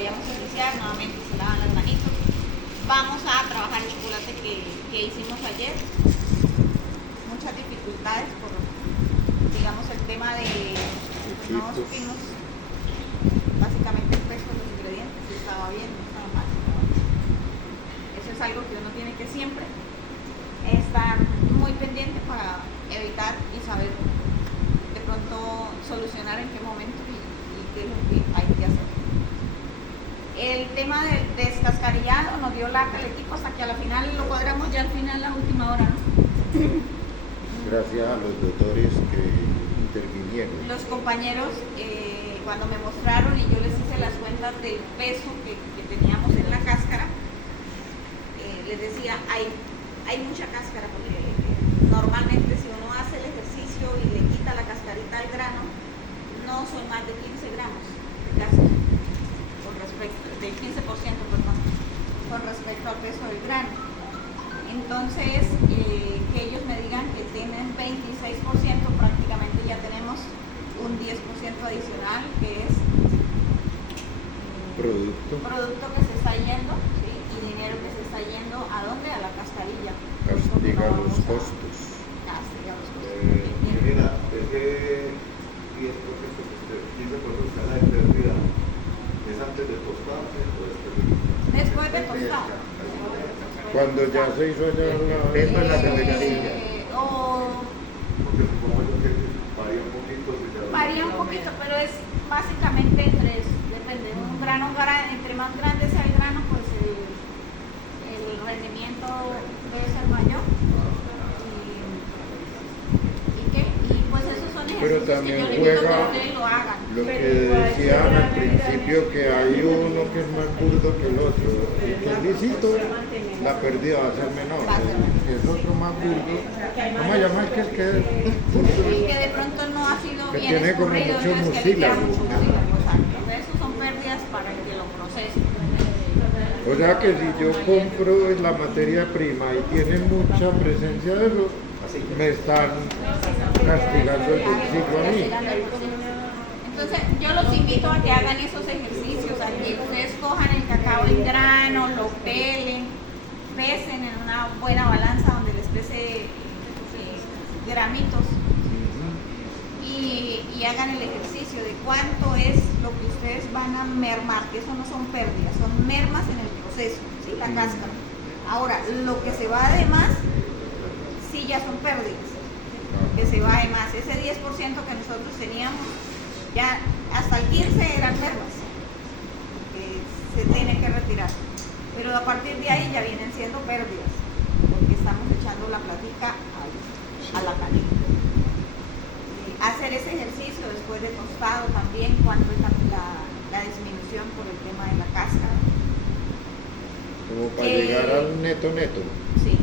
vayamos a iniciar, nuevamente se lavan las manitos. Vamos a trabajar el chocolate que hicimos ayer. Muchas dificultades por, digamos, el tema de no supimos básicamente el peso de los ingredientes, si estaba bien, no estaba mal. Eso es algo que uno tiene que siempre estar muy pendiente para evitar y saber de pronto solucionar en qué momento y qué es lo que hay que hacer. El tema del descascarillado nos dio lata el equipo hasta que a la final lo cuadramos ya al final, la última hora, ¿no? Gracias a los doctores que intervinieron. Los compañeros, cuando me mostraron y yo les hice las cuentas del peso que teníamos en la cáscara, les decía, hay mucha cáscara, porque normalmente si uno hace el ejercicio y le quita la cascarita al grano, no son más de 15 gramos de cáscara, del 15%, perdón, con respecto al peso del grano. Entonces, que ellos me digan que tienen 26%, prácticamente ya tenemos un 10% adicional, que es producto que se está yendo, ¿sí? Y dinero que se está yendo, ¿a dónde? A la cascarilla. Castiga los costos. Castiga los costos. Mira, ese 10% que usted, 15% de la pérdida, ¿es antes de tostarse o después de tostarse? Después de tostar. Cuando ya se hizo allá la cafetería. Porque supongo yo que varía un poquito. Varía un poquito, pero es básicamente depende. Entre más grande sea el grano, pues el rendimiento debe ser mayor. Y pues esos son Pero ejercicios también que yo le invito juega que ustedes lo hagan. lo que decían al principio, que hay uno que es más burdo que el otro. El que es lisito, la pérdida va a ser menor. El que es otro más burdo, ¿cómo se llama el que es El que de pronto no ha sido que bien tiene como escurrido, mucho no es que le queda mucílago? mucho mucílago, exacto. Esos son pérdidas para el que lo procese. O sea que si yo compro la materia prima y tiene mucha presencia de eso, me están castigando el bolsillo a mí. Entonces yo los invito a que hagan esos ejercicios, a que ustedes cojan el cacao en grano, lo pelen, pesen en una buena balanza donde les pese gramitos y hagan el ejercicio de cuánto es lo que ustedes van a mermar, que eso no son pérdidas, son mermas en el proceso, ¿sí? La cáscara. Ahora, lo que se va de más, sí ya son pérdidas, que se va de más. Ese 10% que nosotros teníamos, ya hasta el 15% eran mermas, que se tiene que retirar. Pero a partir de ahí ya vienen siendo pérdidas, porque estamos echando la platica a la canilla. Hacer ese ejercicio después de tostado también, cuánto es la disminución por el tema de la cáscara. Como para llegar al neto. Sí.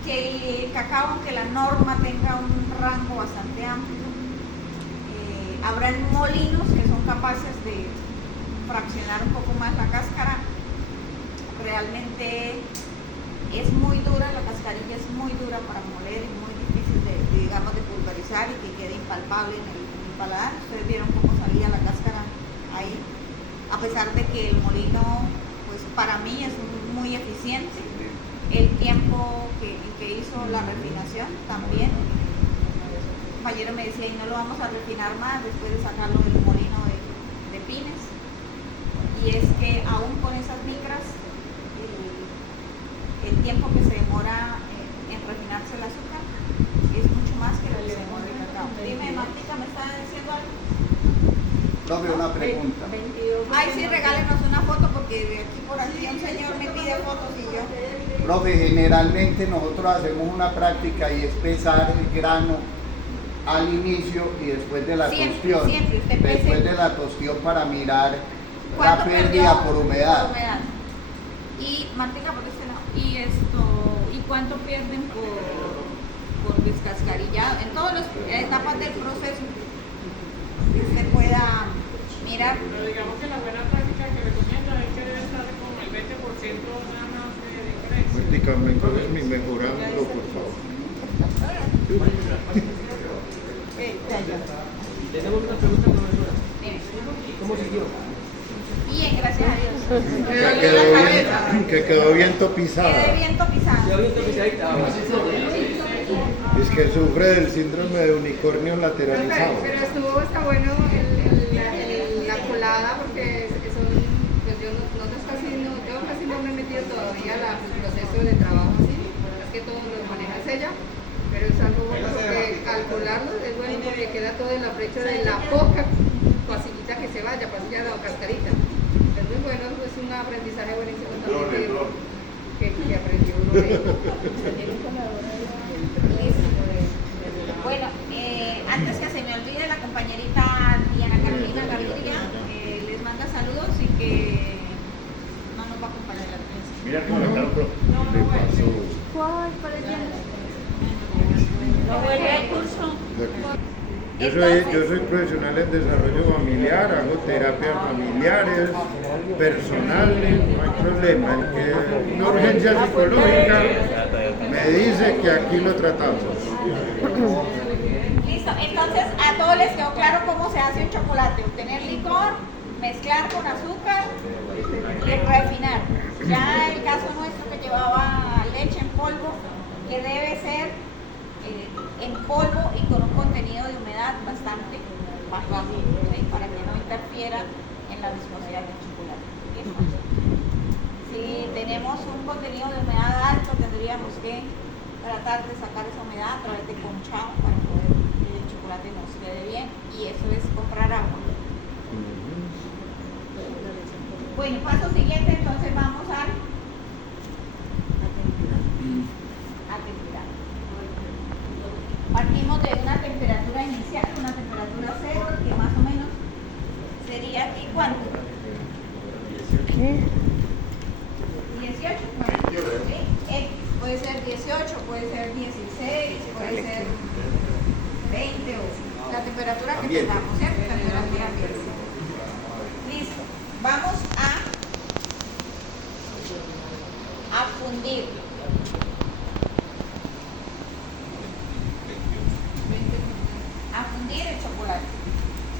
Que el cacao, aunque la norma tenga un rango bastante amplio, habrán molinos que son capaces de fraccionar un poco más la cáscara. Realmente es muy dura, la cascarilla es muy dura para moler, es muy difícil de pulverizar y que quede impalpable en el paladar. Ustedes vieron cómo salía la cáscara ahí, a pesar de que el molino, pues para mí es muy eficiente. El tiempo que hizo la refinación también. Un compañero me decía, y no lo vamos a refinar más después de sacarlo del molino de pines. Y es que aún con esas micras, el tiempo que se demora en refinarse el azúcar es mucho más que lo que se demora el cacao. Dime, Martica, ¿me está diciendo algo? Profe, una pregunta. Ay, sí, regálenos una foto porque de aquí por aquí un señor me pide fotos y yo... Profe, generalmente nosotros hacemos una práctica y es pesar el grano al inicio y después de la tostión. Siempre, usted pese. Después de la tostión para mirar la ¿Cuánto pérdida perdió por humedad. Y Martica, por este lado. ¿Y cuánto pierden por descascarillado? En todas las etapas del proceso que usted pueda mirar. Pero digamos que la buena práctica que recomienda es que debe estar con el 20% nada más de diferencia. Prácticamente es mi mejor ángulo, por favor. Tenemos una pregunta, profesora. Mire. ¿Cómo siguió? Bien, gracias a Dios. Que quedó bien topizada. Quedé bien topizada. Es que sufre del síndrome de unicornio lateralizado. Pero está bueno la colada porque son, pues yo casi no me he metido todavía al proceso de trabajo así, es que todo lo maneja es ella, pero es algo bueno porque al colarlo es bueno porque queda todo en la flecha de la poca pasillita que se vaya, pasilla o cascarita. Entonces bueno, es un aprendizaje buenísimo también que aprendió uno ahí. Bueno, antes que se me olvide, la compañerita Diana Carolina Gaviria les manda saludos y que no nos va a acompañar la prensa. Mira cómo le pasó. ¿Cuál? ¿Cuál es Diana? ¿No vuelve al curso? Yo soy profesional en desarrollo familiar, hago terapias familiares, personales, no hay problema. El que una urgencia psicológica me dice que aquí lo tratamos. Listo, entonces a todos les quedó claro cómo se hace un chocolate: obtener licor, mezclar con azúcar y refinar. Ya el caso nuestro que llevaba leche en polvo, que debe ser en polvo y con un contenido de humedad bastante bajo, ¿sí? Para que no interfiera en la viscosidad del chocolate. ¿Listo? Si tenemos un contenido de humedad alto, tendríamos que tratar de sacar esa humedad a través de conchado para poder que el chocolate nos quede bien, y eso es comprar agua. Bueno, paso siguiente, entonces vamos a temperar. Partimos de una temperatura inicial, una temperatura cero, que más o menos sería aquí, ¿cuánto? 18, ¿sí? Puede ser 18, puede ser 16, puede ser 20 o la temperatura que tengamos, ¿cierto? Temperatura ambiente. Listo. Vamos a fundir. A fundir el chocolate.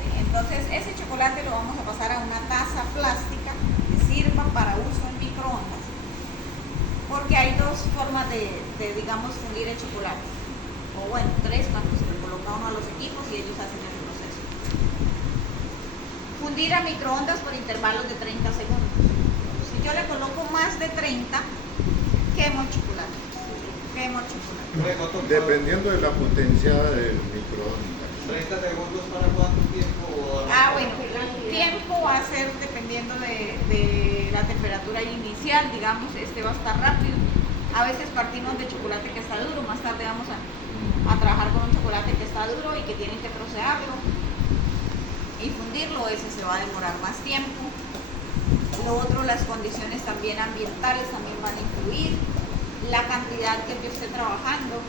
¿Sí? Entonces ese chocolate lo vamos a pasar a una taza plástica que sirva para uso en microondas. Porque hay dos formas de digamos, fundir el chocolate. O bueno, tres, cuando se le coloca uno a los equipos y ellos hacen el proceso. Fundir a microondas por intervalos de 30 segundos. Si yo le coloco más de 30, quemo el chocolate. Quemo el chocolate. Dependiendo de la potencia del microondas. 30 segundos para cuánto tiempo. Bueno, el tiempo va a ser dependiendo de la temperatura inicial. Digamos, este va a estar rápido. A veces partimos de chocolate que está duro, más tarde vamos a trabajar con un chocolate que está duro y que tienen que trocearlo y fundirlo. Ese se va a demorar más tiempo. Lo otro, las condiciones también ambientales también van a influir, la cantidad que yo esté trabajando.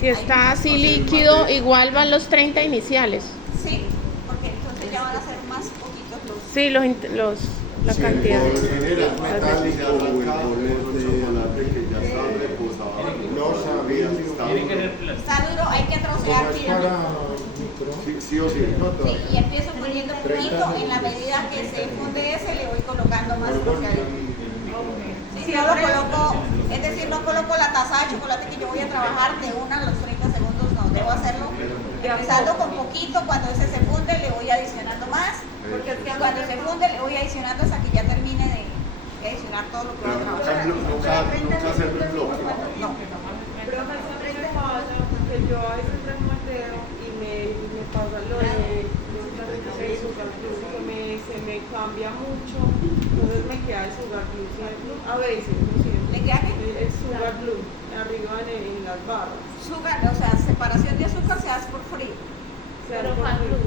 Si está así líquido, igual van los 30 iniciales. Sí, porque entonces ya van a ser más poquitos los... Sí, la Si cantidad. el bol es metálico o el bol es de losa, vidrio. Está duro, hay que trocear ¿Cómo es finamente. para microondas? Sí o sí. Sí, y empiezo poniendo poquito, en la medida que se funde ese le voy colocando más troceadito. Si no lo coloco, es decir, no coloco la taza de chocolate que yo voy a trabajar de una a los 30 segundos, no, debo hacerlo empezando con poquito. Cuando ese se funde le voy adicionando más, porque cuando se funde le voy adicionando hasta que ya termine de adicionar todo lo que voy a trabajar. Nunca hacer un bloque. No. Pero me pasa porque yo a veces prendo el dedo y me pasa lo de sugar glue, se me cambia mucho, entonces me queda el sugar glue, a veces, no siempre. ¿Le queda qué? El sugar glue, arriba en las barras. Azúcar, o sea, separación de azúcar se hace por frío. Pero fat glue.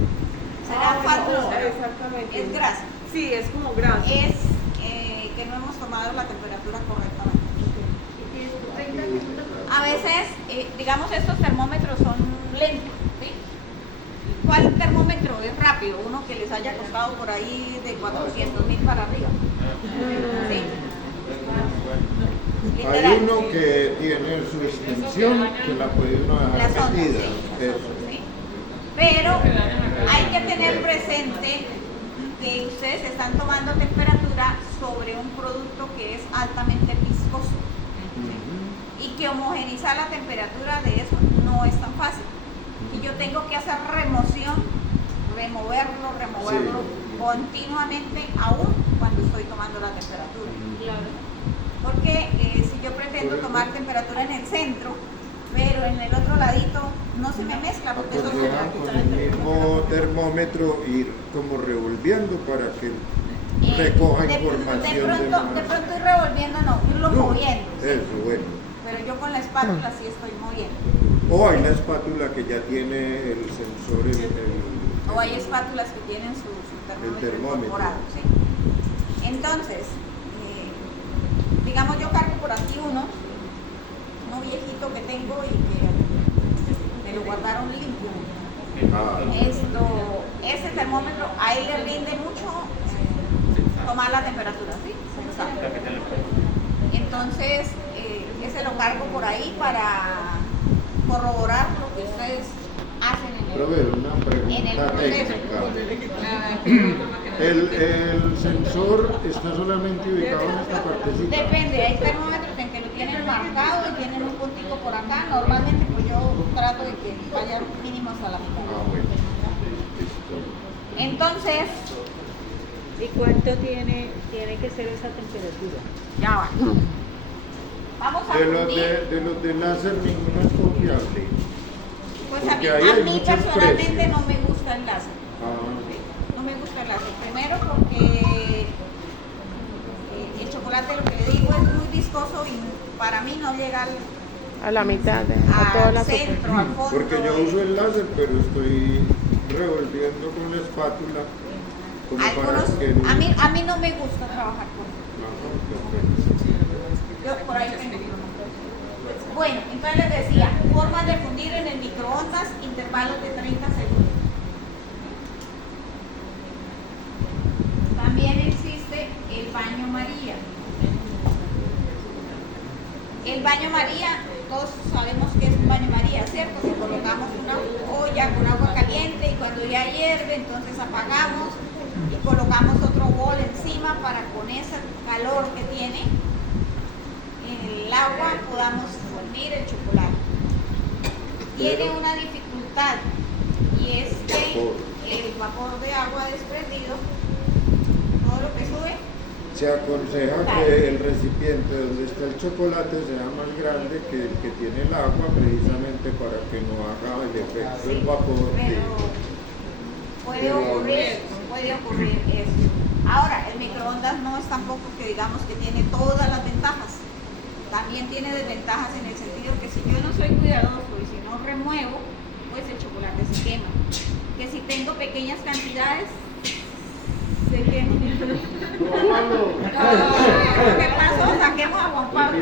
Será fat glue. Exactamente. Es grasa. Sí, es como grasa. Es que no hemos tomado la temperatura correctamente. A veces, digamos, estos termómetros son lentos, ¿sí? ¿Cuál termómetro es rápido? Uno que les haya costado por ahí de 400.000 para arriba. ¿Sí? Hay Literal. uno que tiene su extensión, que la puede uno Las dejar ondas, metida. sí, Eso. ¿sí? Pero hay que tener presente que ustedes están tomando temperatura sobre un producto que es altamente viscoso. Y que homogenizar la temperatura de eso no es tan fácil. Y yo tengo que hacer remoción, removerlo continuamente, aún cuando estoy tomando la temperatura. Porque si yo pretendo tomar temperatura en el centro, pero en el otro ladito no se me mezcla porque eso Podría con el mismo termómetro ir como revolviendo para que recoja información de pronto ir revolviendo, no, irlo moviendo. ¿sí? Eso, bueno. Pero yo con la espátula sí estoy moviendo. O hay la espátula que ya tiene el sensor, O hay espátulas que tienen su termómetro incorporado. ¿sí? Entonces, digamos yo cargo por aquí uno viejito que tengo y que me lo guardaron limpio. Ese termómetro, ahí le rinde mucho tomar la temperatura, ¿sí? Entonces, ese lo cargo por ahí para corroborar lo que ustedes hacen una pregunta técnica. El sensor está solamente ubicado en esta partecita. Depende, hay termómetros en que lo tienen marcado y tienen un puntico por acá. Normalmente pues yo trato de que vaya mínimo hasta la mitad. Bueno. Entonces, ¿Y cuánto tiene que ser esa temperatura? ya va. Vamos a fundir. De los de láser ninguno es confiable. Pues porque a ahí hay mí muchos personalmente precios. no me gusta el láser. No me gusta el láser. Primero porque el chocolate, lo que le digo, es muy viscoso y para mí no llega A la mitad, a toda la al centro, al fondo. Porque yo uso el láser, pero estoy revolviendo con la espátula. Como Algunos, para que a mí no me gusta trabajar con eso. Yo por ahí tengo. Bueno, entonces les decía, formas de fundir en el microondas, intervalos de 30 segundos. También existe el baño María. El baño María, todos sabemos que es un baño María, ¿cierto? Que colocamos una olla con agua caliente y cuando ya hierve, entonces apagamos y colocamos otro bol encima para con ese calor que tiene en el agua podamos fundir el chocolate. Tiene una dificultad y es que el vapor de agua desprendido, todo lo que sube, se aconseja que el recipiente donde está el chocolate sea más grande que el que tiene el agua, precisamente para que no haga el efecto del vapor. Pero puede ocurrir eso. Ahora, el microondas no es tampoco que digamos que tiene todas las ventajas. También tiene desventajas en el sentido que si yo no soy cuidadoso y si no remuevo, pues el chocolate se quema. Que si tengo pequeñas cantidades, se quema. ¿Qué pasó? Saquemos a Juan Pablo.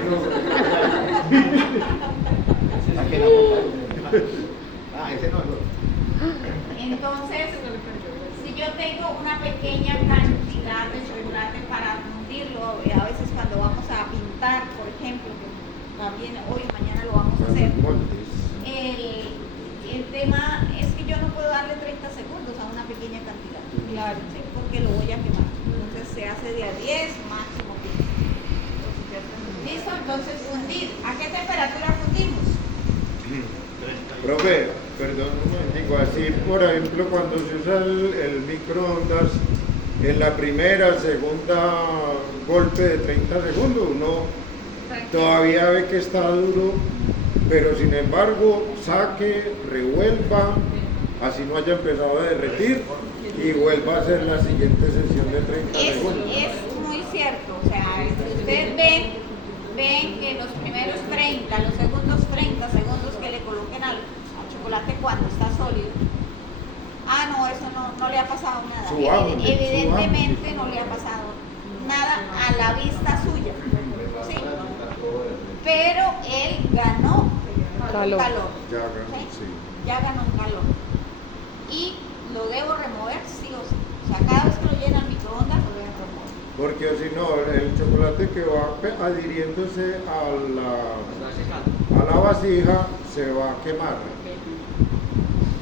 Ese no es otro. Entonces, si yo tengo una pequeña cantidad de chocolate para fundirlo, a veces cuando vamos a pintar, por ejemplo, que también hoy o mañana lo vamos a hacer, el tema es que yo no puedo darle 30 segundos a una pequeña cantidad, claro, ¿sí? Porque lo voy a quemar. Entonces se hace de a 10, máximo 15. ¿Listo? Entonces fundir. ¿A qué temperatura fundimos? Profe, perdón un momentico, así por ejemplo cuando se usa el microondas, en la primera, segunda golpe de 30 segundos, uno todavía ve que está duro, pero sin embargo saque, revuelva, así no haya empezado a derretir y vuelva a hacer la siguiente sesión de 30 segundos. Es muy cierto, o sea, ustedes ven que los primeros 30, los segundos 30 segundos que le coloquen al chocolate cuando está sólido, no, eso no le ha pasado nada. Evidentemente no le ha pasado nada a la vista suya, ¿sí? Pero él ganó calor. Ya ganó, ¿sí? sí. Ya ganó un calor. Y lo debo remover sí o sí. O sea, cada vez que lo llena al microondas lo debo remover. Porque si no, el chocolate que va adhiriéndose a la vasija se va a quemar.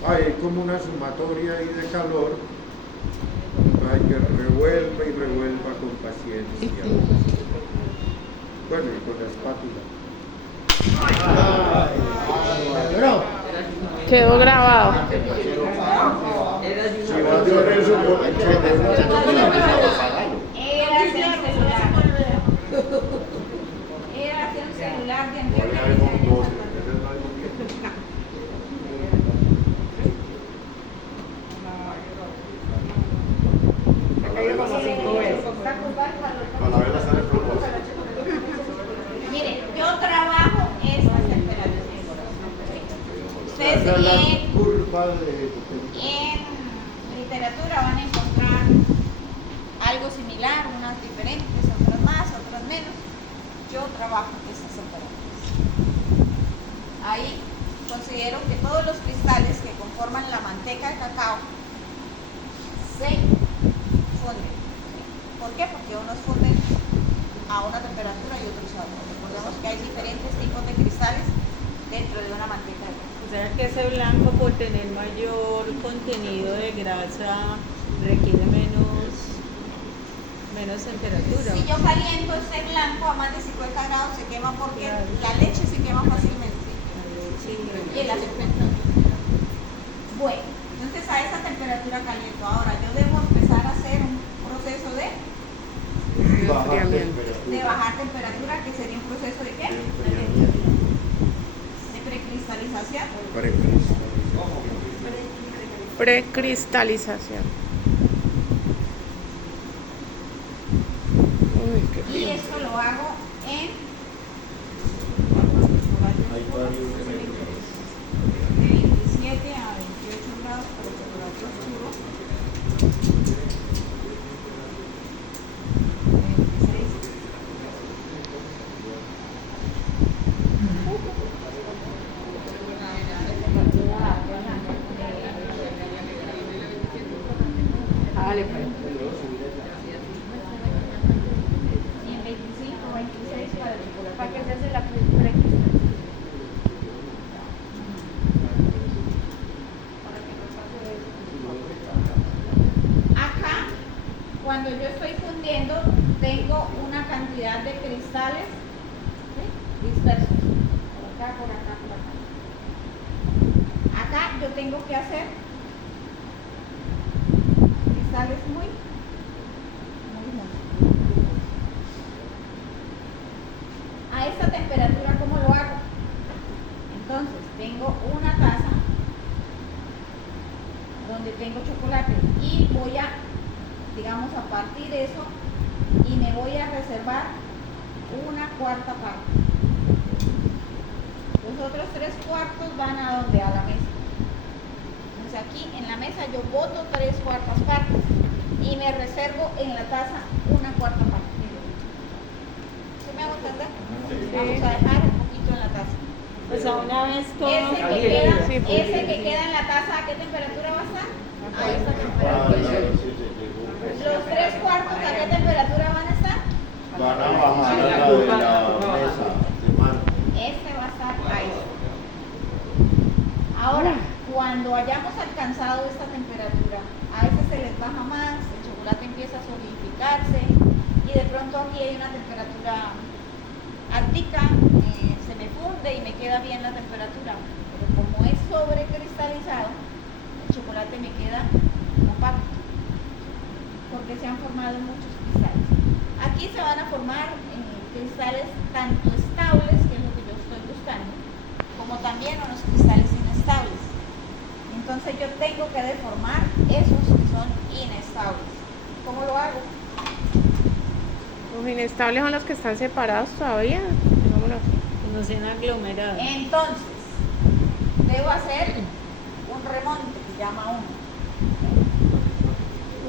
Hay como una sumatoria ahí de calor, Entonces hay que revuelva y revuelva con paciencia. Bueno, y con la espátula. Quedó grabado. Si va a hacer eso, pues hay que tener una Era hacia un celular. Era hacia un celular de Vale, Antioquia. iPhone 12, ese es el iPhone que... Para verla sale el propósito. Mire, yo trabajo estas temperaturas. Ustedes Esa es la en curva de... literatura van a encontrar algo similar, unas diferentes, otras más, otras menos. Yo trabajo estas temperaturas. Ahí considero que todos los cristales que conforman la manteca de cacao se funden. ¿Por qué? Porque unos funden a una temperatura y otros a otra. Recordemos que hay diferentes tipos de cristales dentro de una manteca de cacao. O sea que ese blanco, por tener mayor contenido de grasa, requiere menos temperatura. Si yo caliento este blanco a más de 50 grados se quema porque Claro. la leche se quema fácilmente. Sí. Y el azúcar. Bueno, entonces a esa temperatura caliento. Ahora yo debo empezar a hacer un proceso de baja bajar temperatura, que sería un proceso de qué? De precristalización. Precristalización. Uy, qué Y esto lo hago en Hay varios de 27 a 28 grados para el chocolate oscuro. 26. Dale, pues. Y en 25, 26 para el chocolate. ¿Para qué se hace la precristalización? Acá, cuando yo estoy fundiendo, tengo una cantidad de cristales, ¿sí?, dispersos. Por acá, por acá, por acá. Acá yo tengo que hacer cristales muy. A esta temperatura, ¿cómo lo hago? Entonces, tengo una taza donde tengo chocolate y voy a, digamos, a partir eso y me voy a reservar una cuarta parte. Los otros 3/4 van a donde, a la mesa. Entonces aquí en la mesa yo boto 3/4 partes y me reservo en la taza una cuarta parte. ¿Sí me hago entender? Vamos a dejar un poquito en la taza. O sea, una vez todo Ese que queda en la taza, ¿a qué temperatura va a estar? A esta temperatura. Los 3/4, ¿a qué temperatura van a estar? Van a bajar a la de la mesa de mármol. Este va a estar ahí. Ahora, cuando hayamos alcanzado esta temperatura, a veces se les baja más, el chocolate empieza a solidificarse y de pronto aquí hay una temperatura altica, se me funde y me queda bien la temperatura, pero como es sobrecristalizado, el chocolate me queda compacto porque se han formado muchos cristales. Aquí se van a formar cristales tanto estables, que es lo que yo estoy buscando, como también unos cristales inestables. Entonces yo tengo que deformar esos que son inestables. ¿Cómo lo hago? Los inestables son los que están separados todavía. Digámoslo así. no sean aglomerados. Entonces, debo hacer un remonte, que llama uno.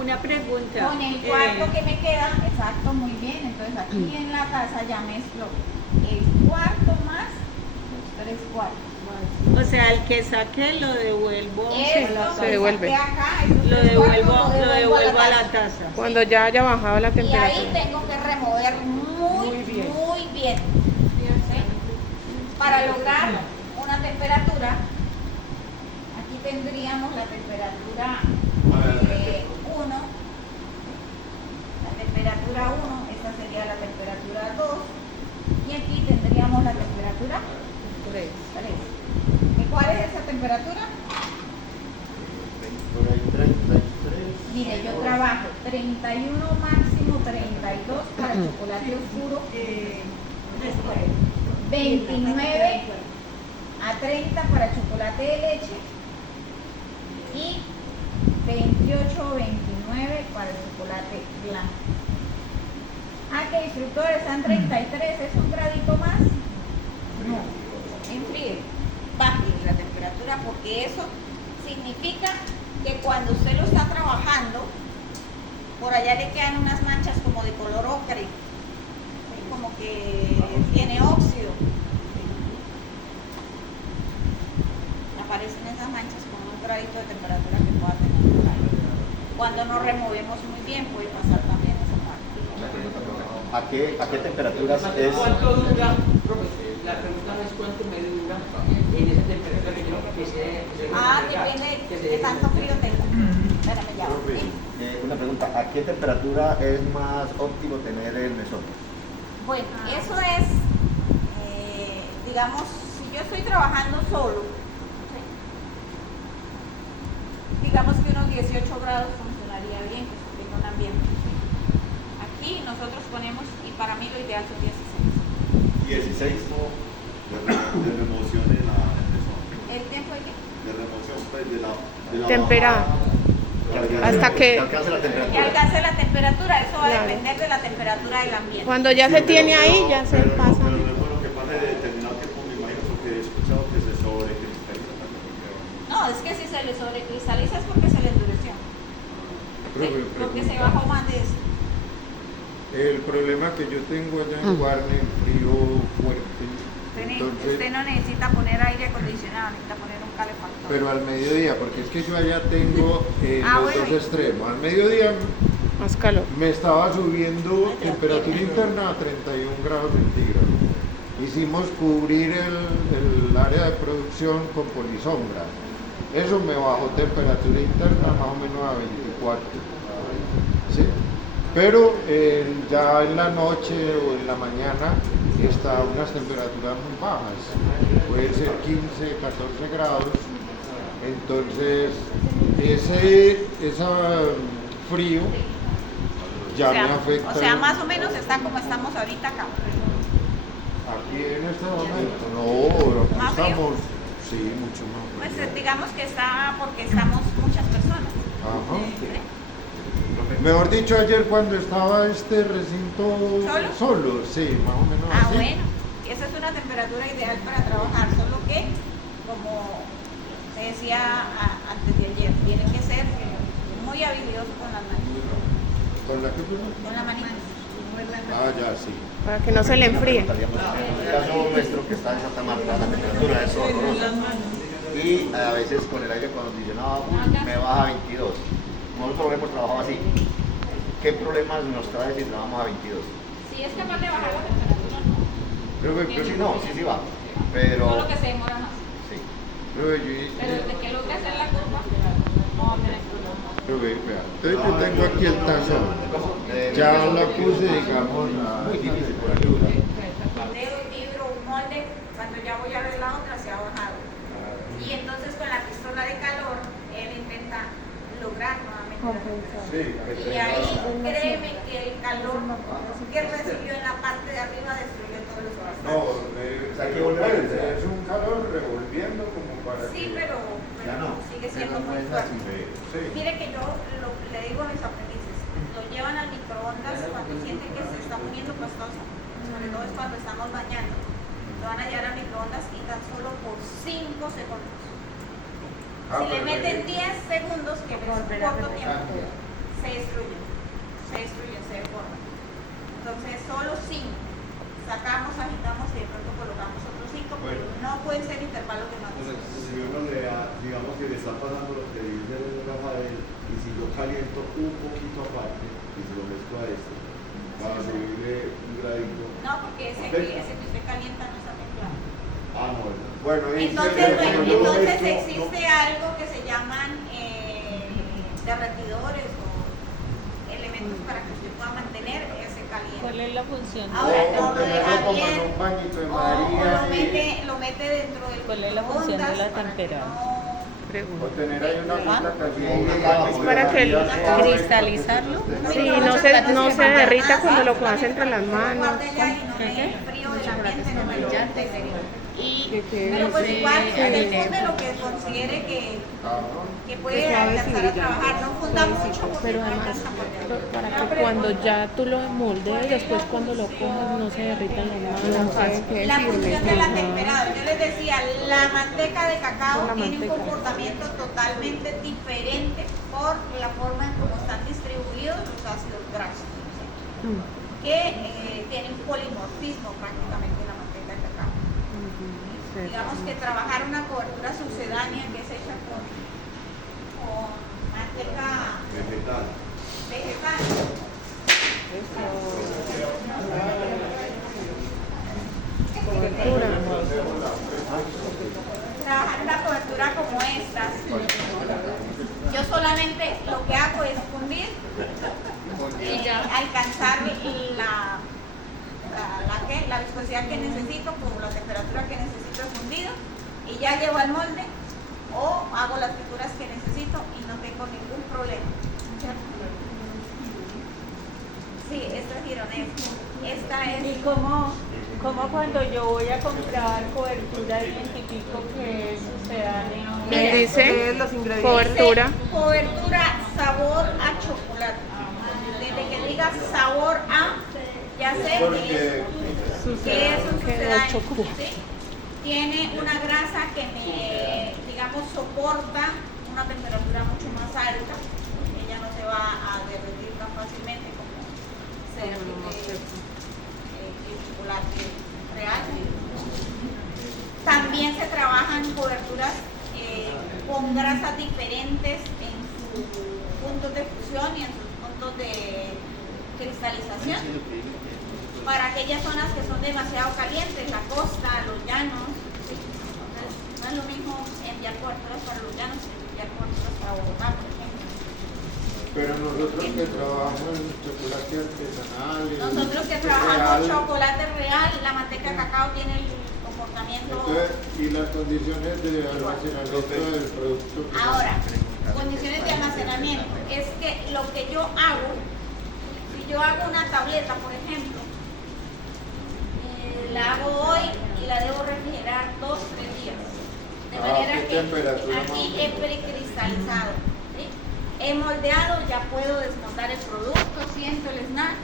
Una pregunta. Con el cuarto que me queda, exacto, muy bien. Entonces aquí en la taza ya mezclo el cuarto más los 3/4. O sea, el que saque lo devuelvo. Esto se devuelve. que acá, estos Lo 3/4 devuelvo a la taza. Cuando ya haya bajado la Y ahí temperatura. tengo que remover muy bien. ¿Sí? Para lograr una temperatura, aquí tendríamos la temperatura 1 Mire, yo trabajo 31 máximo, 32 para chocolate oscuro, 29 a 30 para chocolate de leche y 28 o 29 para el chocolate blanco. Ah, que instructor están 33, ¿es un gradito más? No, enfríe, baje la temperatura porque eso significa que cuando usted lo está trabajando, por allá le quedan unas manchas como de color ocre, como que tiene óxido. Aparecen esas manchas con un gradito de temperatura que pueda tener. Cuando nos removemos muy bien puede pasar también esa parte. ¿A qué temperaturas es? ¿Cuánto dura? La pregunta no es cuánto me dura en esa temperatura que se Depende de tanto frío tenga. Espérame ya. Una pregunta, ¿a qué temperatura es más óptimo tener el mesón? Bueno, eso es, digamos, si yo estoy trabajando solo, ¿sí? Digamos que unos 18 grados funcionaría bien, que estoy en un ambiente. Aquí nosotros ponemos, y para mí lo ideal son 16. 16 de remoción en el mesón. ¿El tiempo de qué? De remoción, pues, de la Temperada. Hasta que alcance la Que temperatura. alcance la temperatura, eso va a Claro. depender de la temperatura del ambiente. cuando ya se tiene ahí, ya se Pero pasa. no es bueno que pase de determinado tiempo, me imagino, porque he escuchado que se sobrecristaliza también. No, es que si se le sobrecristaliza es porque se le endureció. Profe, Porque se pregunta. bajó más de eso. El problema que yo tengo allá en Guarne, frío fuerte, Usted no necesita poner aire acondicionado, necesita poner un calefactor. pero al mediodía, porque es que yo allá tengo los bueno. dos extremos. Al mediodía Más calor. me estaba subiendo temperatura interna a 31 grados centígrados. Hicimos cubrir el área de producción con polisombra. Eso me bajó temperatura interna más o menos a 24. ¿Sí? Pero ya en la noche o en la mañana está unas temperaturas muy bajas. Puede ser 15, 14 grados. Entonces, ese frío ya me afecta. O sea, más o menos está como estamos ahorita acá. Aquí en este momento, no, ¿Más frío? estamos, sí, mucho más Pues frío. digamos que está porque estamos muchas personas. Ajá. ¿Sí? Mejor dicho, ayer cuando estaba este recinto ¿Solo? sí, más o menos así. Bueno, esa es una temperatura ideal para trabajar, solo que, como te decía antes de ayer, tiene que ser muy habilidoso con las manos. ¿Con la que Con la manita. Ah, ya, sí. Para que no se le enfríe. En el caso nuestro que está en Santa Marta, la temperatura es horrorosa. Y a veces con el aire acondicionado me baja a 22. Nosotros hemos trabajado así. ¿Qué problemas nos trae si trabajamos a 22? Si es capaz de bajar la temperatura, no. Profe, Sí, no, sí va. Pero. Solo que se demora más. Sí. profe, Pero desde que logre hacer la curva, no va a tener problema. profe, vea, entonces yo tengo aquí el tazón. Ya la puse, digamos, Muy difícil por altura. Dedo, libro, un molde, cuando ya voy a ver la otra se ha bajado. Y entonces con la pistola de calor, él intenta lograr nuevamente la temperatura. sí, Y ahí créeme que el calor que recibió en la parte de arriba destruyó todos los no, cristales. Hay que volver. es un calor revolviendo como para Sí, que... pero Ya no. sigue siendo Pero no muy es fuerte. así. Sí. Mire que yo le digo a mis aprendices, lo llevan al microondas cuando sienten que se está poniendo pastosa, sobre todo es cuando estamos bañando. Lo van a llevar al microondas y tan solo por 5 segundos. Si le pero meten sí. 10 segundos, que es un corto tiempo, se destruyen, se deforman. Entonces solo 5. Sacamos, agitamos y de pronto colocamos otros 5, pero no pueden ser intervalos de más de 5. Si uno le da, digamos que le está pasando lo que dice Rafael, y si yo caliento un poquito aparte y se lo mezclo a esto, para subirle un gradito. No, porque ese que usted calienta no está mezclado. Ah, no, ¿verdad? Bueno, y Entonces existe algo que se llaman derretidores o elementos para que usted pueda mantener ese caliente. ¿Cuál es la función? Ahora no lo tenerlo deja como en bien un bañito de o María lo mete dentro del ¿Cuál es la función de la microondas para que temperatura? no pregunto. O tener ahí una fibra Es para que Cristalizarlo. sí, no se derrita cuando lo cojas entre las manos. Guarde ya y no deje el frío del ambiente no me brillante. Pero pues Sí, igual sí. usted funde lo que considere que puede alcanzar a trabajar. No funda mucho porque Pero no además, alcanza a moldear. para que cuando ya tú lo moldees, después cuando lo cojas no se derritan las manos. La función de la temperatura, yo les decía, la manteca de cacao tiene un comportamiento totalmente diferente por la forma en cómo están distribuidos los ácidos grasos, que tiene un polimorfismo prácticamente en la manteca de cacao. Digamos que trabajar una cobertura sucedánea que es hecha con manteca vegetal. Trabajar una cobertura como estas. Yo solamente lo que hago es fundir, alcanzar la viscosidad que necesito con la temperatura que necesito de fundido y ya llevo al molde o hago las figuras que necesito y no tengo ningún problema. Sí, esta es gironesa. Esta es. ¿Y cómo cuando yo voy a comprar cobertura identifico que es sucedáneo? Me dice los ingredientes. cobertura. Dice cobertura sabor a chocolate. Desde que diga sabor a, ya sé que es un sucedáneo. ¿Sí? Tiene una grasa que me, digamos, soporta una temperatura mucho más alta. Ella no se va a derretir tan fácilmente como ser el chocolate real. También se trabajan coberturas con grasas diferentes en sus puntos de fusión y en sus puntos de cristalización. Para aquellas zonas que son demasiado calientes, la costa, los llanos, ¿sí? Entonces, no es lo mismo enviar coberturas para los llanos que enviar coberturas para Bogotá, por ejemplo. Pero nosotros que trabajamos en chocolate artesanal. Nosotros que trabajamos chocolate real, la manteca de cacao tiene el comportamiento. Entonces, y las condiciones de almacenamiento del producto. Ahora, condiciones de almacenamiento. Es que lo que yo hago, si yo hago una tableta, por ejemplo, la hago hoy y la debo refrigerar 2 o 3 días. De manera que aquí he precristalizado. ¿Sí? He moldeado, ya puedo desmontar el producto, siento el snack.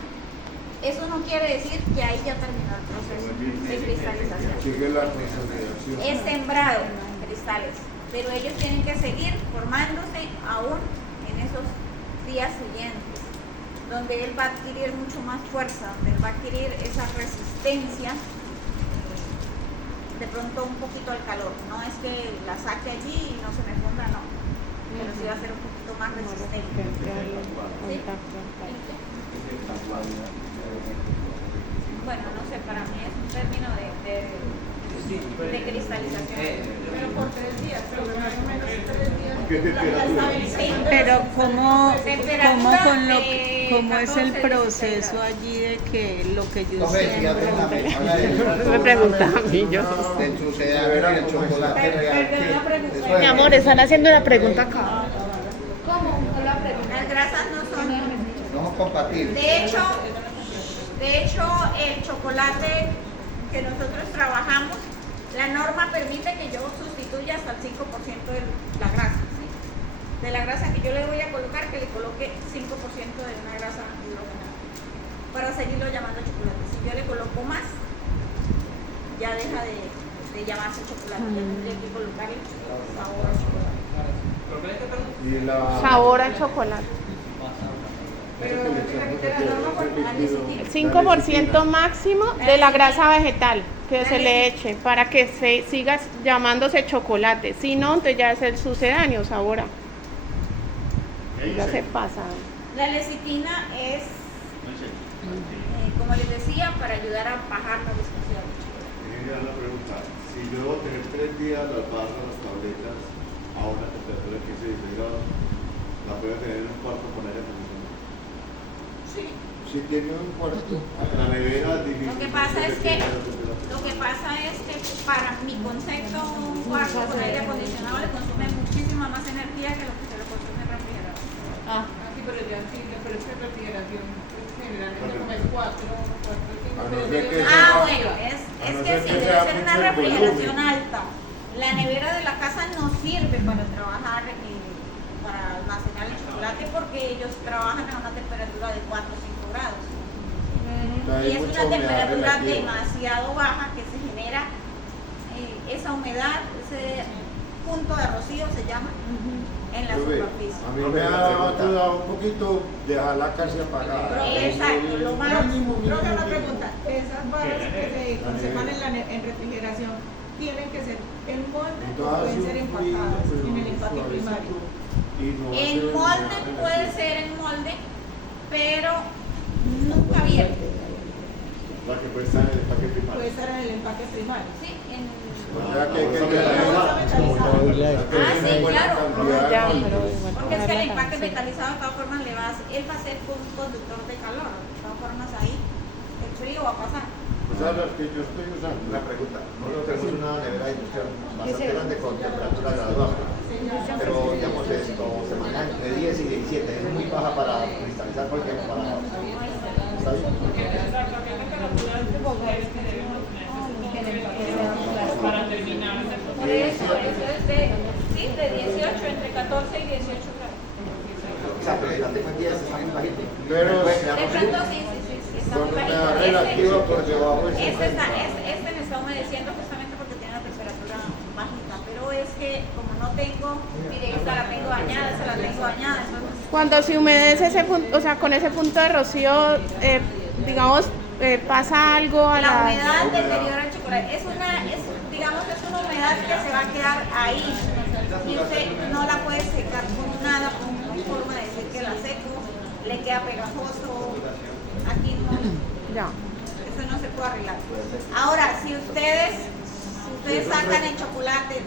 Eso no quiere decir que ahí ya terminó el proceso de cristalización. Sigue la consolidación. Es sembrado en cristales, pero ellos tienen que seguir formándose aún en esos días siguientes, donde él va a adquirir mucho más fuerza, donde él va a adquirir esa resistencia, de pronto un poquito al calor. No es que la saque allí y no se me funda, no, pero sí va a ser un poquito más resistente. ¿Sí? Bueno, no sé, para mí es un término de cristalización. Pero por 3 días, pero más o menos 3 días. ¿Qué temperatura? Sí, Pero ¿cómo es el 14 proceso allí de que lo que yo Me pregunta a mí, yo. Del sucedáneo y el chocolate real. Mi amor, están haciendo la pregunta acá. ¿Cómo? La pregunta. Las grasas no son. No son compatibles. De hecho, el chocolate que nosotros trabajamos, la norma permite que yo sustituya hasta el 5% de la grasa. ¿Sí? De la grasa que yo le voy a colocar, que le coloque 5% de una grasa hidrogenada para seguirlo llamando chocolate. Si yo le coloco más, ya deja de llamarse chocolate. Ya tendría que colocarle sabor a chocolate. Y la... Sabor a chocolate. Pero repite la norma porque la lecitina. 5% máximo de la grasa vegetal que se le eche para que se siga llamándose chocolate. Si no, entonces ya es el sucedáneo, sabor a. Ya se pasa. La lecitina es, como les decía, para ayudar a bajar la viscosidad del chocolate. Y la pregunta, si yo debo tener 3 días las barras, las tabletas, a una temperatura de 15 grados, ¿la puedo tener en un cuarto con aire acondicionado? Sí, Si tiene un cuarto. La nevera es difícil. Lo que pasa es que para mi concepto un cuarto con aire acondicionado le consume muchísima más energía que lo que se le consume el refrigerador. Ah, sí, pero ya sí, pero es que refrigeración generalmente como es 4, 5 Bueno, es que si debe ser una refrigeración alta. La nevera de la casa no sirve para trabajar, para almacenar el chocolate porque ellos trabajan a una temperatura de 4 o 5 grados. Y es una temperatura demasiado baja que se genera esa humedad, ese punto de rocío se llama, en la superficie. A mí me ha ayudado un poquito dejar la casa apagada. Exacto, lo más. Creo que una pregunta, esas barras que se conservan en refrigeración, ¿tienen que ser en molde o pueden ser empacadas en el empaque primario? En molde puede ser en molde, pero nunca abierto. La que puede estar en el empaque primario. Puede estar en el empaque primario. Sí, en... O sea que hay que sí, claro. Porque es que el el empaque metalizado de todas formas él va a ser un conductor de calor. De todas formas ahí el frío va a pasar. O sea, las que yo estoy usando. Una pregunta. Nosotros tenemos una nevera industrial bastante grande con temperatura graduada. Pero digamos esto se maneja entre 10 y 17. Es muy baja para cristalizar porque para... ¿Está bien? Exactamente, temperatura es que debemos tener para terminar ese proceso. Por eso es de 18, entre 14 y 18 grados. Exacto, si la tengo en 10 está muy bajito. Pero De pronto sí, está muy con una bajito. relativa por debajo de Este 50. me está humedeciendo justamente porque tiene una temperatura bajita, pero es que como no tengo, mire, esta la tengo dañada, esta la tengo dañada, entonces... Cuando se humedece ese punto, o sea, con ese punto de rocío, digamos, pasa algo a La humedad deteriora el chocolate. Digamos, es una humedad que se va a quedar ahí y usted no la puede secar con nada, con una forma de decir que la seco, le queda pegajoso. Aquí no. Ya. Eso no se puede arreglar. Ahora, si ustedes sacan el chocolate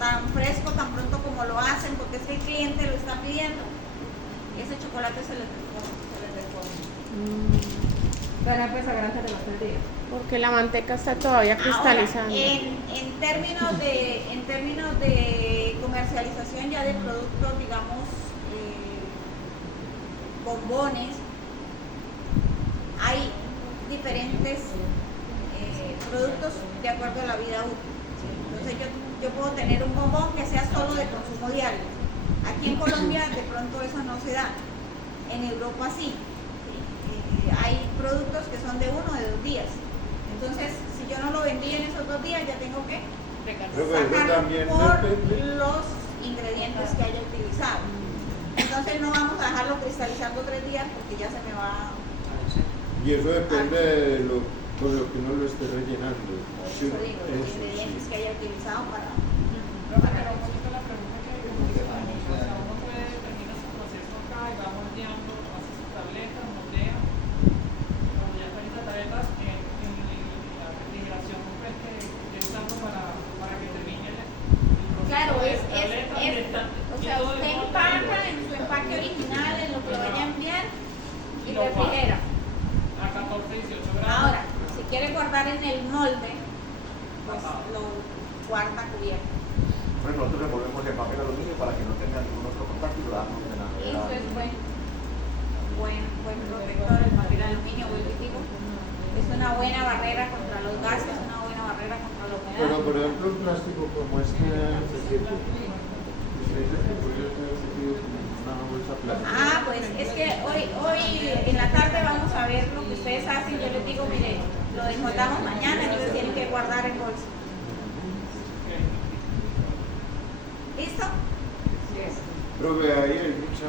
tan fresco, tan pronto como lo hacen, porque es que el cliente lo está pidiendo, ese chocolate se les deforma. Van a empezar a de los 3 días. Porque la manteca está todavía cristalizando. Ahora, en términos de comercialización ya de productos, digamos, bombones, hay diferentes productos de acuerdo a la vida útil. Entonces yo puedo tener un bombón que sea solo de consumo diario. Aquí en Colombia de pronto eso no se da. En Europa sí. Hay productos que son de 1 o de 2 días. Entonces, si yo no lo vendí en esos 2 días, ya tengo que sacarlo por los ingredientes que haya utilizado. Entonces no vamos a dejarlo cristalizando 3 días porque ya se me va. Y eso depende de con lo que uno lo esté rellenando. Sí, Eso digo, los eso ingredientes sí. que haya utilizado para. Pero un poquito la pregunta que uno puede terminar su proceso acá y va moldeando, hace sus tabletas, moldea. Cuando ya están estas tabletas, en la refrigeración pues, que usando para que termine el proceso. Claro, de tabletas, o sea, usted empaca en su empaque original, en lo que lo vaya a enviar y lo refrigera. a 14, 18 grados. Ahora, si quiere guardar en el molde, pues lo guarda cubierto. Bueno, nosotros removemos el papel aluminio para que no tenga ningún otro contacto y lo dejamos en la nevera. Eso es buen protector, el papel aluminio, vuelvo y digo. Es una buena barrera contra los gases, una buena barrera contra la humedad. Pero por ejemplo un plástico como este se siente. Usted dice que podría tener sentido como una bolsa plástica. Pues es que hoy en la tarde vamos a ver lo que ustedes hacen. Yo les digo, mire, lo desmontamos mañana, entonces tienen que guardar en bolsa. ¿Listo? Pero ve ahí hay mucha